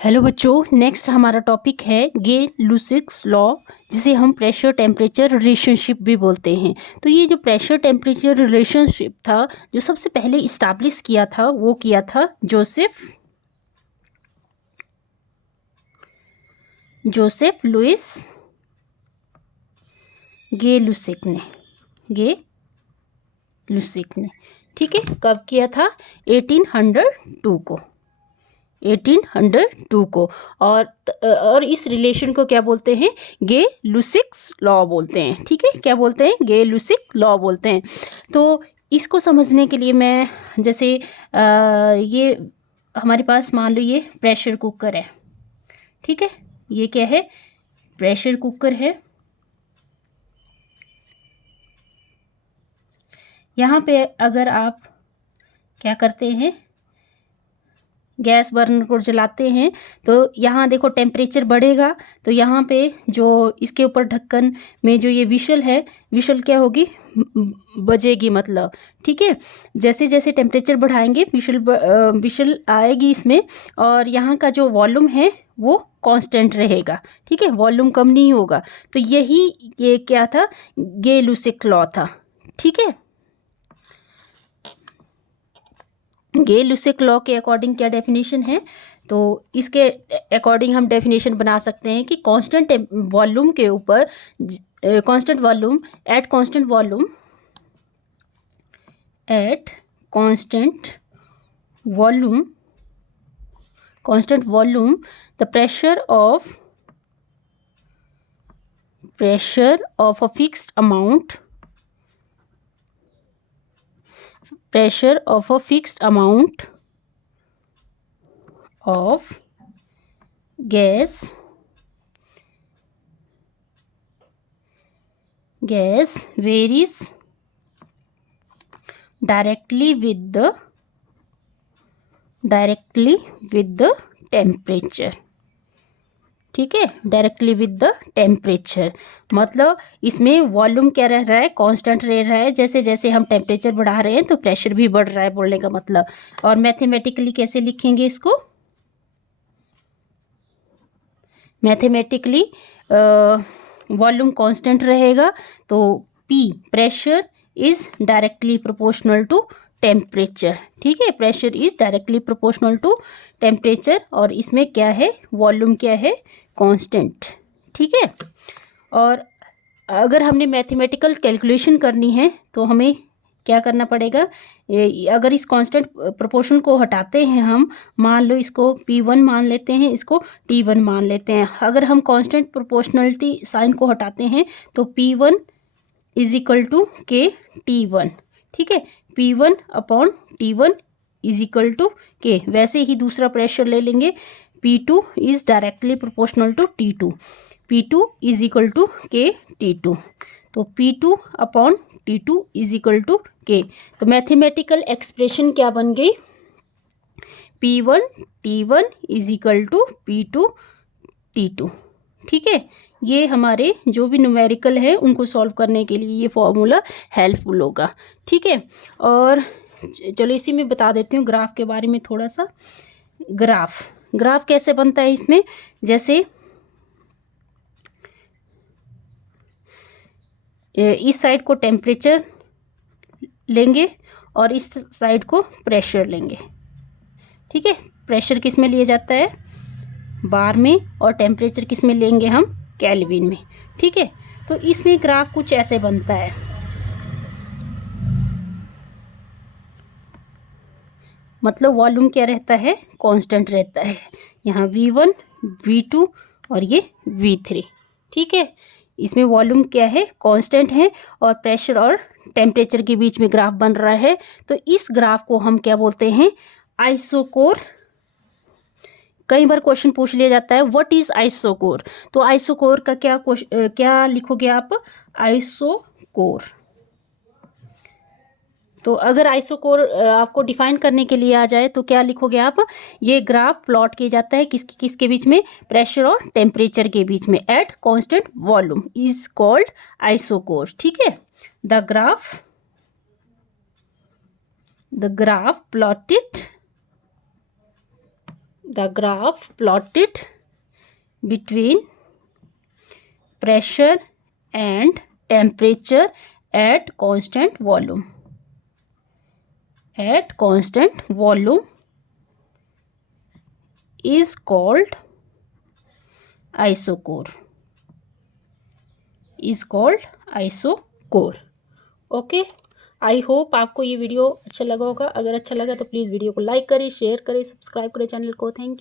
Hello बच्चों, next हमारा topic है गे-लुसिक्स लॉ, जिसे हम प्रेशर टेम्परेचर रिलेशनशिप भी बोलते हैं। तो ये जो प्रेशर टेम्परेचर रिलेशनशिप था, जो सबसे पहले इस्टेब्लिश किया था, वो किया था जोसेफ लुइस गे-लुसिक ने ठीक है। कब किया था? 1802 को 1802 को। और इस रिलेशन को क्या बोलते हैं? गे-लुसिक्स लॉ बोलते हैं। ठीक है, क्या बोलते हैं? गे-लुसिक लॉ बोलते हैं। तो इसको समझने के लिए मैं जैसे ये हमारे पास मान लो ये प्रेशर कुकर है। ठीक है, ये क्या है? प्रेशर कुकर है। यहाँ पे अगर आप क्या करते हैं, गैस बर्नर को जलाते हैं, तो यहाँ देखो टेम्परेचर बढ़ेगा, तो यहाँ पे जो इसके ऊपर ढक्कन में जो ये विशल है, विशल क्या होगी? बजेगी मतलब। ठीक है, जैसे जैसे टेम्परेचर बढ़ाएंगे विशल आएगी इसमें, और यहाँ का जो वॉल्यूम है वो कांस्टेंट रहेगा। ठीक है, वॉल्यूम कम नहीं होगा। तो यही ये क्या था? गे-लुसिक लॉ था। ठीक है, गे-लुसिक लॉ के अकॉर्डिंग क्या डेफिनेशन है? तो इसके अकॉर्डिंग हम डेफिनेशन बना सकते हैं कि कांस्टेंट वॉल्यूम के ऊपर constant volume at constant volume the pressure of a fixed amount of gas varies directly with the temperature. ठीक है, डायरेक्टली विद द टेम्परेचर, मतलब इसमें वॉल्यूम क्या रह रहा है? कांस्टेंट रह रहा है। जैसे जैसे हम टेम्परेचर बढ़ा रहे हैं तो प्रेशर भी बढ़ रहा है, बोलने का मतलब। और मैथमेटिकली कैसे लिखेंगे इसको? मैथमेटिकली वॉल्यूम कांस्टेंट रहेगा, तो P pressure is directly proportional to temperature. ठीक है, pressure is directly proportional to temperature, और इसमें क्या है? वॉल्यूम क्या है? कांस्टेंट। ठीक है, और अगर हमने मैथमेटिकल कैलकुलेशन करनी है तो हमें क्या करना पड़ेगा? अगर इस कांस्टेंट प्रोपोर्शन को हटाते हैं हम, मान लो इसको P1 मान लेते हैं, इसको T1 मान लेते हैं। अगर हम कांस्टेंट प्रोपोर्शनलिटी साइन को हटाते हैं तो P1 इज इक्वल टू के T1। ठीक है, P1 upon T1 is equal to के। वैसे ही दूसरा प्रेशर ले लेंगे, P2 is directly proportional to T2। P2 is equal to k T2, तो P2 upon T2 is equal to के। तो मैथमेटिकल एक्सप्रेशन क्या बन गई? P1 T1 is equal to P2 T2। ठीक है, ये हमारे जो भी न्यूमेरिकल है उनको सॉल्व करने के लिए ये फॉर्मूला हेल्पफुल होगा। ठीक है, और चलो इसी में बता देती हूँ ग्राफ के बारे में थोड़ा सा। ग्राफ कैसे बनता है इसमें? जैसे इस साइड को टेम्परेचर लेंगे और इस साइड को प्रेशर लेंगे। ठीक है, प्रेशर किस में लिया जाता है? बार में, और टेम्परेचर किस में लेंगे हम? केल्विन में। ठीक है, तो इसमें ग्राफ कुछ ऐसे बनता है। मतलब वॉल्यूम क्या रहता है? कांस्टेंट रहता है। यहाँ V1 V2 और ये V3। ठीक है, इसमें वॉल्यूम क्या है? कांस्टेंट है, और प्रेशर और टेम्परेचर के बीच में ग्राफ बन रहा है। तो इस ग्राफ को हम क्या बोलते हैं? आइसोकोर। कई बार क्वेश्चन पूछ लिया जाता है, व्हाट इज आइसोकोर? तो आइसोकोर का क्या लिखोगे आप? आइसोकोर। तो अगर आइसोकोर आपको डिफाइन करने के लिए आ जाए तो क्या लिखोगे आप? ये ग्राफ प्लॉट किया जाता है किसके बीच में? प्रेशर और टेम्परेचर के बीच में, at constant volume, is called isochore. ठीक है, the graph plotted the graph plotted between pressure and temperature at constant volume is called isochore. Okay, I hope आपको ये वीडियो अच्छा लगा होगा. अगर अच्छा लगा तो प्लीज़ वीडियो को लाइक करें, शेयर करें, सब्सक्राइब करें चैनल को. Thank you.